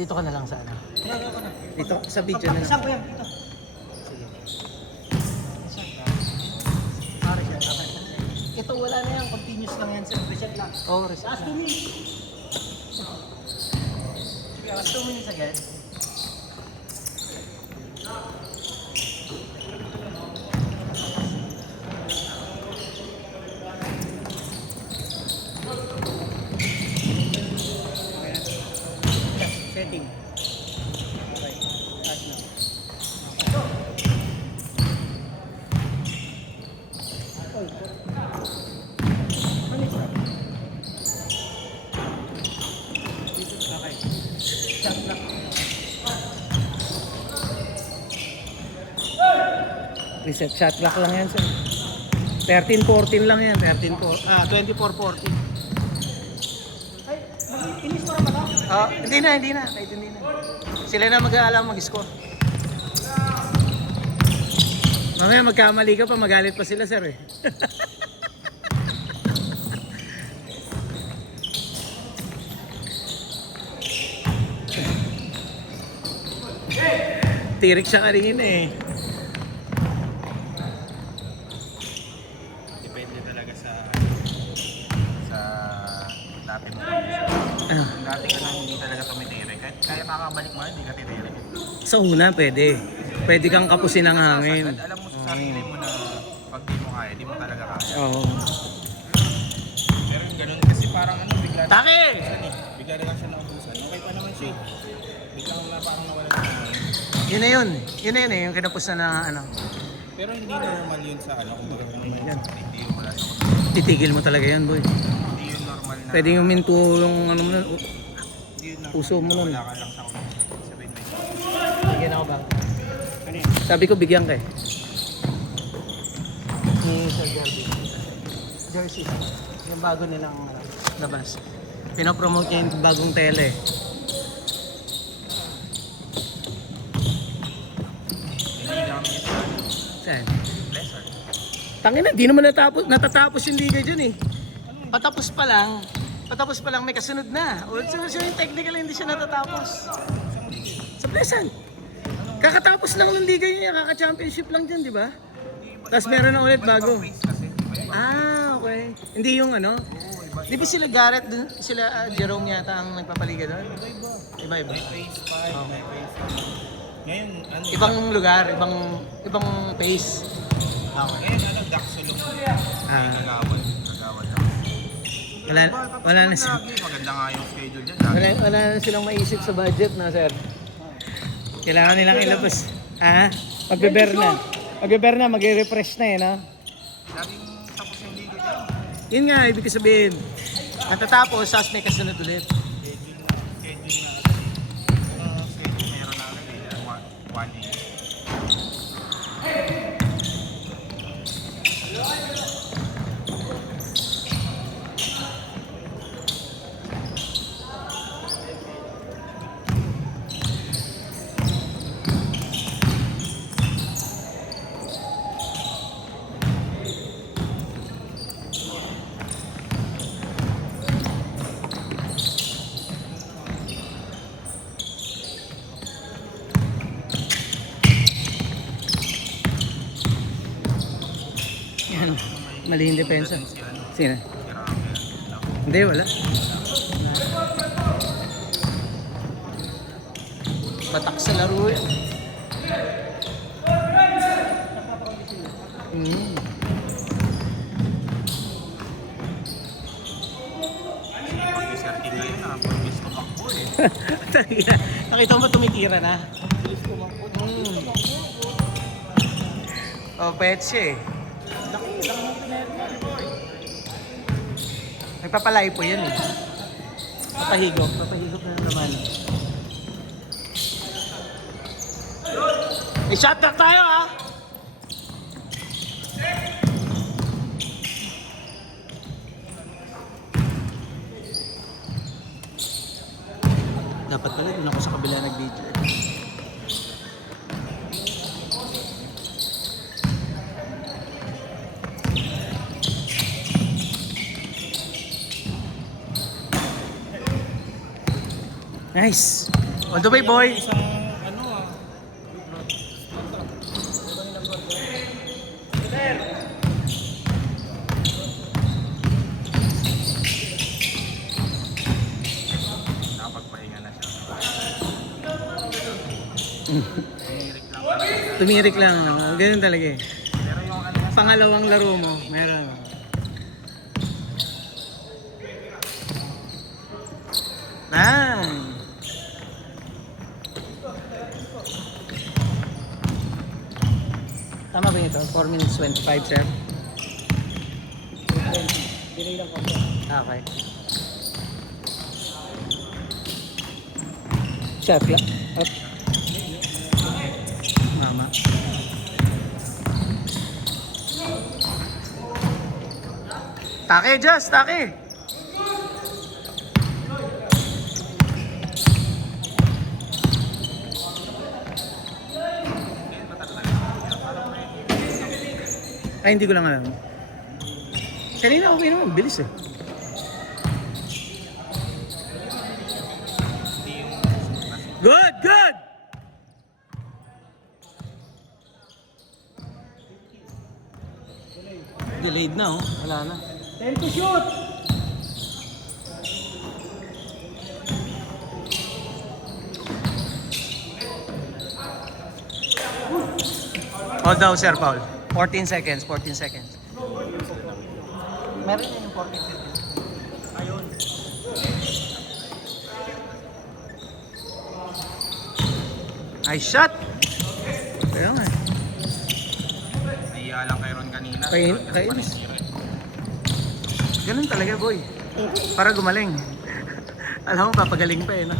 Dito ka na lang sa ano. Ano ka na? Dito sa video na lang. Saan ko yan? Dito. Sige. Pare siya. Ito wala na yan. Continuous lang yan sir. Reset lang. Oh, reset Last 2 lang. minutes. Last 2 minutes again. Setting. Okay. Start now. Okay. Shot lang. Reset shot clock lang yan sir. 13-14 lang yan. 24-40. Ay, inis mo rin ba ito? Ah, hindi na. Kahit hindi na. Sila na mag-aalam mag-score. Mamaya magkamali ka pa, magalit pa sila sir eh. Tirik siya kanina eh. Depende talaga sa dati mo condition. Kung dati ka lang hindi talaga tumitirik, kahit kaya kakabalik mo, hindi ka titirik. Sa una pwede. Pwede kang kapusin ng hangin. Alam mo sa sarili mo na pag di mo kaya, di mo talaga kaya. Oo. Pero yung ganun kasi parang bigla na Take! bigla na lang siya naubusan. Okay pa naman siya eh. Biglang na parang nawala ng hangin. Yun na yun. Yun na yun eh. Yung kinapos na ano. Pero hindi normal yun sa kumbaga kung hindi yung wala sa Titigil mo talaga yan boy. hindi yun normal na. Pwede yung minto yung ano mo. Hindi yun normal puso mo na nun. wala ka lang sa condition. Sabihin mo Bigyan ako ba? Ano yan? Sabi ko bigyan ka eh. Ni Sir Jerby. Jersey. Yung bago nilang labas. Pinopromote niya yung bagong tele. hindi namin yun sa Saan? lesson. Tangina, di naman natatapos yung liga dyan eh. Patapos pa lang may kasunod na. O so yung technical hindi siya natatapos. Sa Pleasant. Kakatapos lang ng liga niya, kaka-championship lang dyan, di ba? Tapos meron na ulit bago. Face kasi, iba-iba. Ah, okay. Hindi yung ano? Di ba sila Garrett dun, sila Jerome yata ang nagpapaliga doon? Iba-iba. May face pa, may face. Ngayon, ano? Ibang lugar, ibang pace. Ngayon, daksulong. Ah. Kagawad. Kagawad lang. Wala na sila. Lagi, maganda nga yung schedule dyan. Wala na silang maisip sa budget na, sir. Kailangan nilang ilabas. Ah, magbe-bear na. Magbe-bear na, magre-refresh na eh, no? Laging tapos yung liga dyan. Yun nga, ibig sabihin. Natatapos, tapos may kasunod ulit. Schedule na. Yung schedule meron na agad eh. 1 day. Yan. Mali yung depensa. Si ano, Sino? si Rafael. Hindi, wala. Batak sa laro yan. Mm. Si Sir King ngayon na, pag-miss tumakbo eh. Nakita mo tumitira na? Oh, pet siya eh. Nagpapalay po yan eh. Papahigop na naman. May shot clock tayo ha! Dapat pala doon ako sa kabila nag-video. Nice! On the way, boy. Isang ano ah. Nakapagpahinga na siya. Tumirik lang. Tumirik lang. Ganun talaga eh. Pero yung ano niya, Pangalawang laro mo, meron. Nice. Tama ba ito? 4 minutes 25, sir? Delay lang konti. Okay. Shot lang. Up. Mama. Take, just, take. Ay, hindi ko lang alam. Kanina okay naman, bilis eh. Good, good! Delayed na oh, wala na. Time to shoot! Hold daw, sir, Paul. 14 seconds, 14 seconds. Meron na yung 14 seconds. ayun. Nice shot! Kaya nga eh. Nahiya lang kay Ron kanina. Kay- Ron kasi kay- panisira eh. Ganun talaga, boy. Para gumaling. Alam mo, papagaling pa eh, no?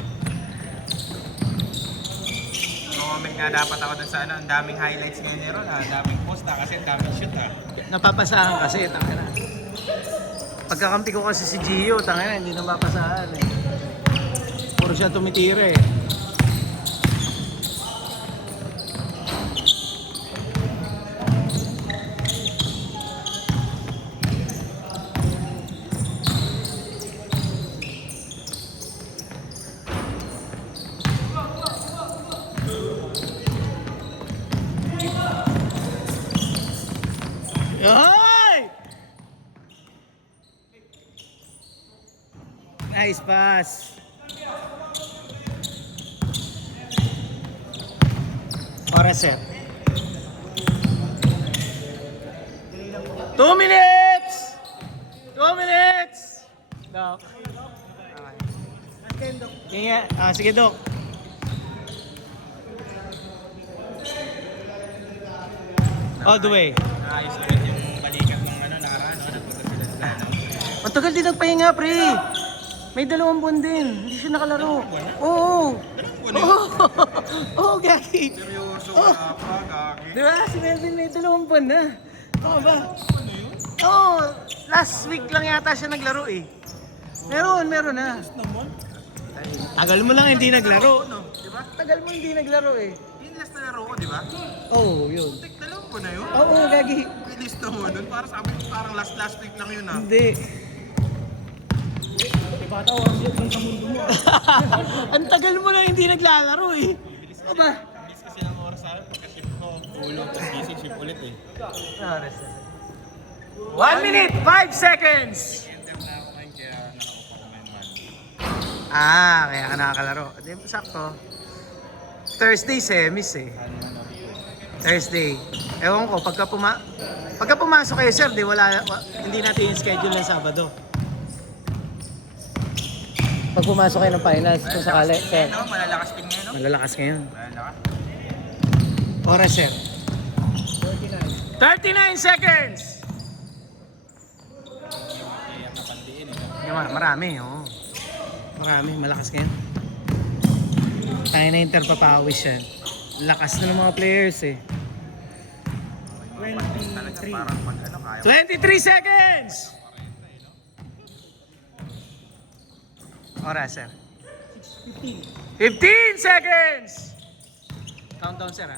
Comment nga dapat ako dun sa ano, ang daming highlights ngayon ni Ron, ang daming post kasi ang daming shoot Napapasahan kasi, tangina. Pagkakampi ko kasi si Gio, tangina, hindi napapasahan eh. Puro siya tumitira eh. Ay! Nice pass. Oras set. 2 minutes! 2 minutes! Dok. Okay. Sige, Dok. All the way. Ayos ulit yung balikat ng ano, nakaraan, no? Nagpunta sila sa ano. Matagal din nagpahinga, pre. May 2 buwan din. Hindi siya nakalaro. Oo. Oo. Oo, Gaki. Seryoso ka pa, gagi. Di ba? Si Melvin may 2 buwan na. Oo ba? Ano yun? Oo. Last week lang yata siya naglaro eh. Meron na. Naman? Tagal mo lang hindi naglaro. No, di ba? Tagal mo hindi naglaro eh. Yung last na laro ko, di ba? Oo, yun. Tek, dalawang ko na yun. Oo, Gagi. Bilis na mo nun. Para sabi ko parang last week lang yun ah. Hindi. Bata, ang shoot lang sa mundo mo. Ang tagal mo lang hindi naglalaro eh. Aba? Bilis kasi ng oras sa akin. Pagka-ship ko, ulo, tapos gising ship ulit eh. 1 minute, 5 seconds. Enter na ako ngayon kaya nakaupa ko ngayon man. Kaya ka nakakalaro. Di ba sakto? Thursday semis eh. Thursday. Ewan ko, pagka pumasok kayo sir, hindi natin yung schedule ng Sabado. Pag pumasok kayo ng finals, kung sakali, sir. No, malalakas din ngayon, no? Malalakas ngayon. Malalakas. Oras sir. 39 seconds! Iyak na pandiin eh. Marami, oo. Marami, malakas ngayon. Tayo na Inter papawis yan. Lakas na ng mga players eh. Talaga parang pag ano, kaya 23 seconds! Oras, sir. 15 seconds! Countdown, sir, ha?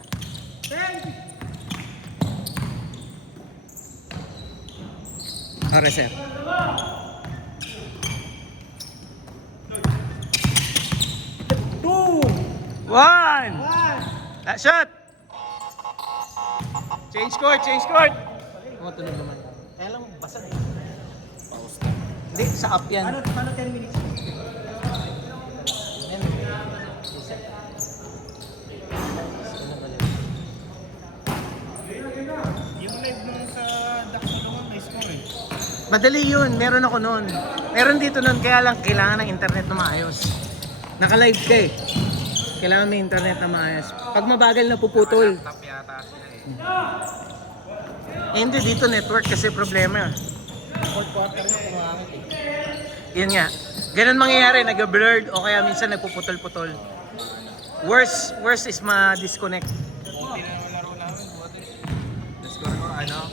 10! Oras, sir. 2 One! Shot! Change court, change court! Tumatunog naman. Kaya lang, basag eh. Hindi, sa up yan. Paano 10 minutes? Yan. Yung live nung sa Dax Malungan, may score eh. Madali yun, meron ako noon. Meron dito noon, kaya lang kailangan ng internet na maayos. Naka-live ka eh. Kailangan may internet na maayos. Pag mabagal na puputol. Top yata sila eh. Eh, hindi dito network kasi problema. Fourth quarter na kumangit eh. Yun nga. Ganun mangyayari, nag-blurred o kaya minsan nagpuputol-putol. Worst is ma-disconnect. Buti na yung laro namin, buti. Na-score ko, ano?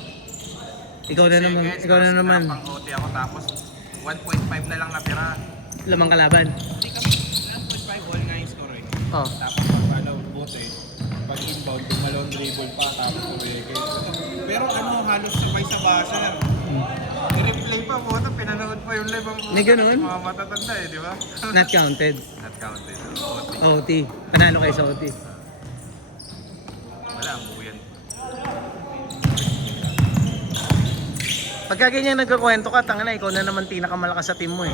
Ikaw na naman, ikaw na naman. Pang OT ako tapos 1.5 na lang natira. Lamang kalaban. Hindi kami 1.5 all nga yung score eh. Oh. Tapos pag ano, buti. Pag inbound, gumalong dribble pa tapos kumigay. Pero ano, halos sabay sa buzzer. I-replay pa po ito, pinanood pa yung live ang May ganun? mga matatanda eh, di ba? Not counted. Not counted. OT. OT. Panalo kayo sa OT. Wala, ang buyan. Pagka ganyan nagkakwento ka, tanga na, ikaw na naman pinakamalakas sa team mo eh.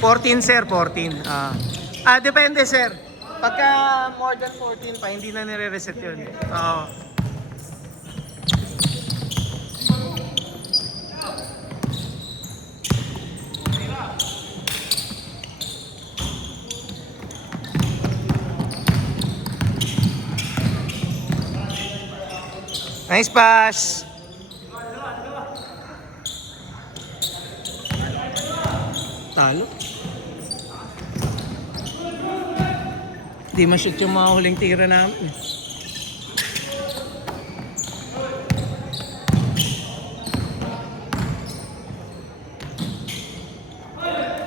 14 sir, 14. Depende sir. Pagka more than 14 pa, hindi na nire-reset yun. Oo. Nice pass. Talo. Di ma-shoot yung mga huling tira namin.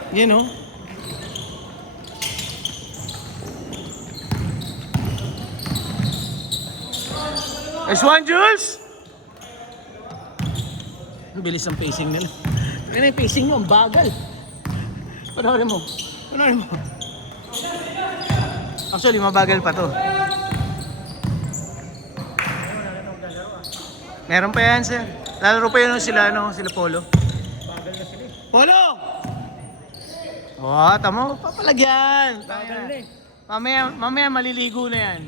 Yan o. Nice one, Jules! Ang bilis ang pacing nila. Kaya yung pacing mo, ang bagal. Panoorin mo. Panoorin mo. Actually, mabagal pa to. Meron pa yan, sir. Lalaro pa yun sila, sila Polo. Bagal na sila eh. Polo! Oh, tamo, papalagyan. Bagal na eh. Mamaya maliligo na yan.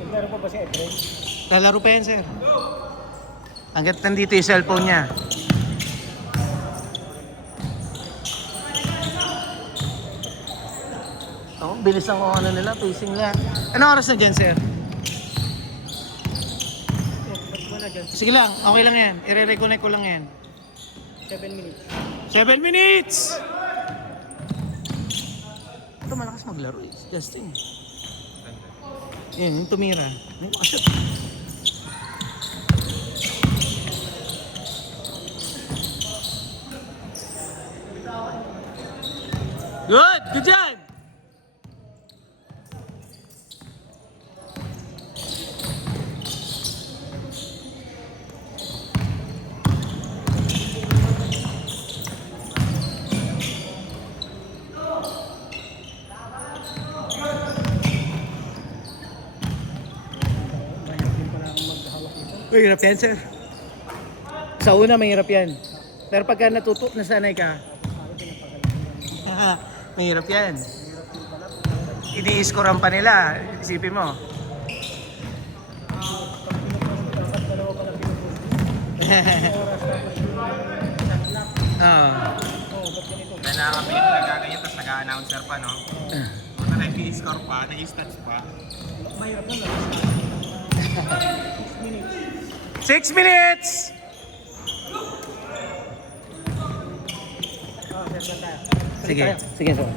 Naglaro pa ba si Efren? Lalaro pa yan, sir. Hanggat nandito yung cellphone niya. Oh, bilis ang ano nila, pacing nila. Anong oras na dyan, sir? Ba't mo na dyan? Sige lang, okay lang yan. I-reconnect ko lang yan. 7 minutes. 7 minutes! Ito malakas maglaro eh. Justin. Yan, yung tumira. Yung makashot. Good! Good job! Mahirap din pala akong maghawak nito. Mahirap yan, sir. Sa una, mahirap yan. Pero pagka natuto, nasanay ka, mahirap yan. Ini-scorean pa nila. Isipin mo. Ah. Na nakakabilit na nagaganyan, tapos nag-a-announcer pa, no? Puta na, i-score pa, nag-stats pa. Mahirap na 6 minutes! sir, tayo. Sige, sige, sir.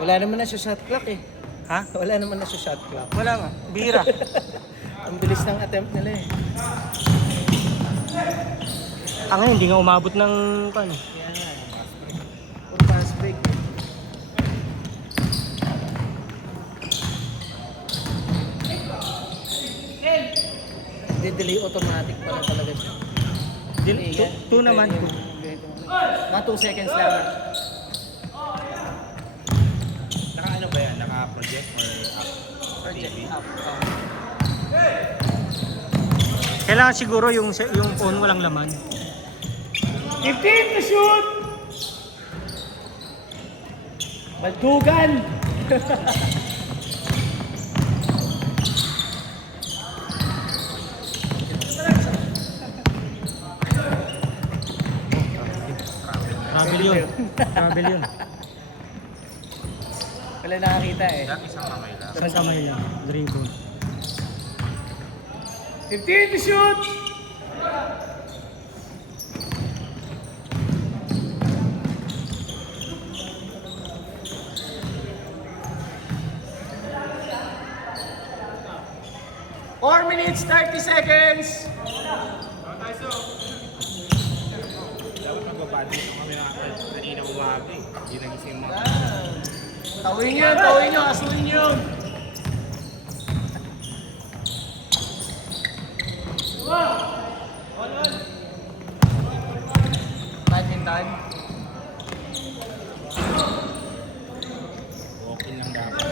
Wala naman na sa shot clock eh. Ha? Wala naman na sa shot clock. Wala nga. Bira. Ang bilis ng attempt nila eh. Ngayon, hindi nga umabot ng ano. Yan nga. Puro pass break. delay automatic pala talaga siya. Delay, 2 naman. Mga 2 seconds lang. Naka-ano ba yan? Naka-project or up? Project TV? up. Kailangan siguro yung phone walang laman. 15 to shoot! Baldugan! Travel yun. Travel yun. Wala nakakita eh. Dati isang kamay lang. Isang kamay lang. Dribble. 15 to shoot! Four minutes, 30 seconds. Dapat magbabadis kami na kanina umaga eh. Hindi nagising mo. Tawin nyo, asuhin nyo. Badminton. Okay lang dapat.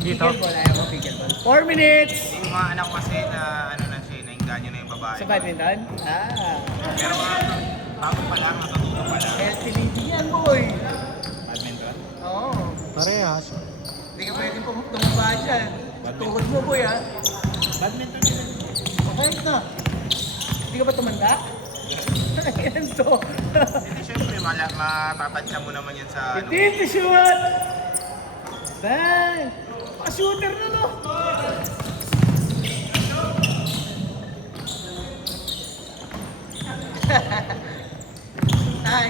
Dito. Pickleball, ayaw mo pickleball. 4 minutes. Yung mga anak ko kasi na ano na siya, nainganyo na yung babae. Sa badminton? Pero bago pa lang, natututo pa lang. Healthy lady yan, boy. Badminton. Oo. Parehas. Hindi ka pwedeng tumaba dyan. Tuhod mo, boy, ha? Badminton din. Okay na. Hindi ka ba tumanda? Yan to. Hindi syempre, matatansya mo naman yan sa ano. 15 to shoot! Bang! Pa-shooter na, no?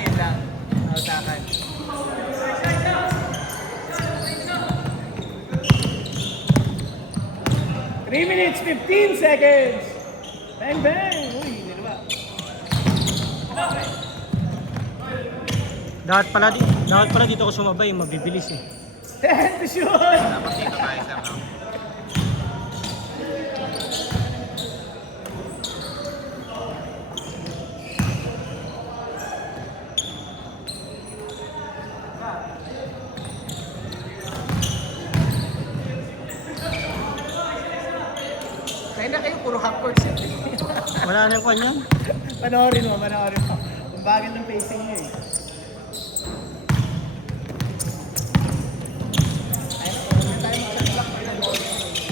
Yun lang. Nautakan. Three minutes, 15 seconds! Bang, bang! Uy, hindi na ba? Dapat pala dito ako sumabay, mabibilis eh. 10 to shoot! Dapat dito tayo sir, no? Kaya na kayo, puro half court set. Wala nang kanya. Panoorin mo. Ang bagal ng pacing niyo eh.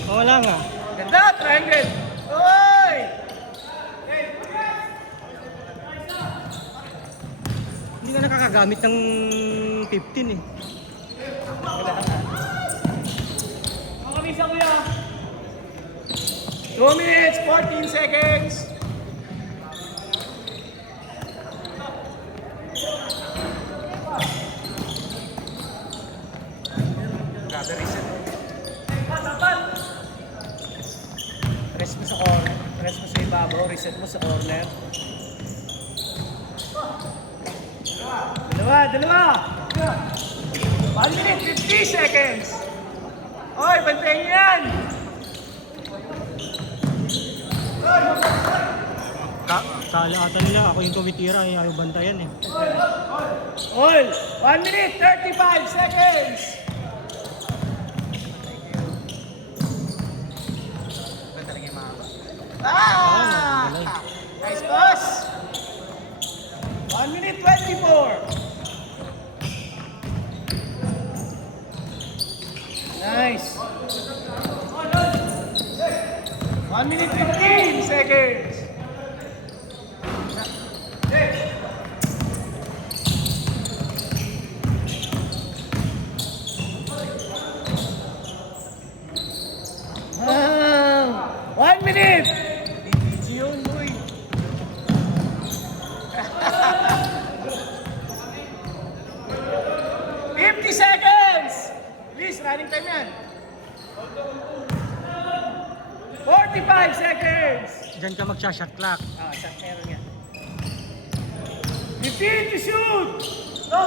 Wala nga. Ganda, triangle! Oy! Hindi ka nakakagamit ng 15 eh. Wala nga. Makamisa ko yan. 2 minutes, 14 seconds. Grabe, reset. Press mo sa corner. Press mo sa ibabaw. Reset mo sa corner. Dalawa. 1 minute, 50 seconds. Oy, bantayan niyo yan. Kala ata nila ako yung tumitira, ayaw bantayan eh. Oy, 1 minute, 35 seconds. Ah! Nice pass. 1 minute, 24. Nice. 1 minute, 15 seconds. Ah, 1 minute. Hindi yun, boy. $50 seconds. Please, running time yan. 45 seconds. Diyan ka magsha-shot clock. Shot meron yan. 15 to shoot. Go.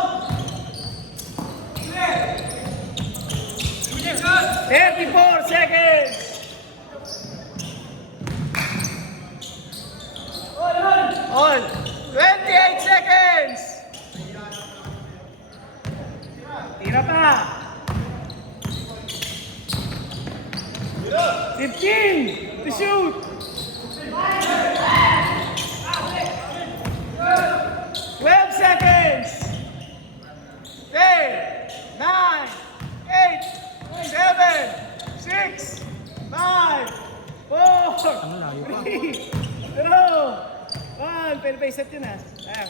34 seconds. On. 28 seconds. Tira pa. 15 to shoot. 12 seconds. 10, 9, 8, 7, 6, 5, 4, 3, 2, 1. Pwede pa iset yun ah. Ayan.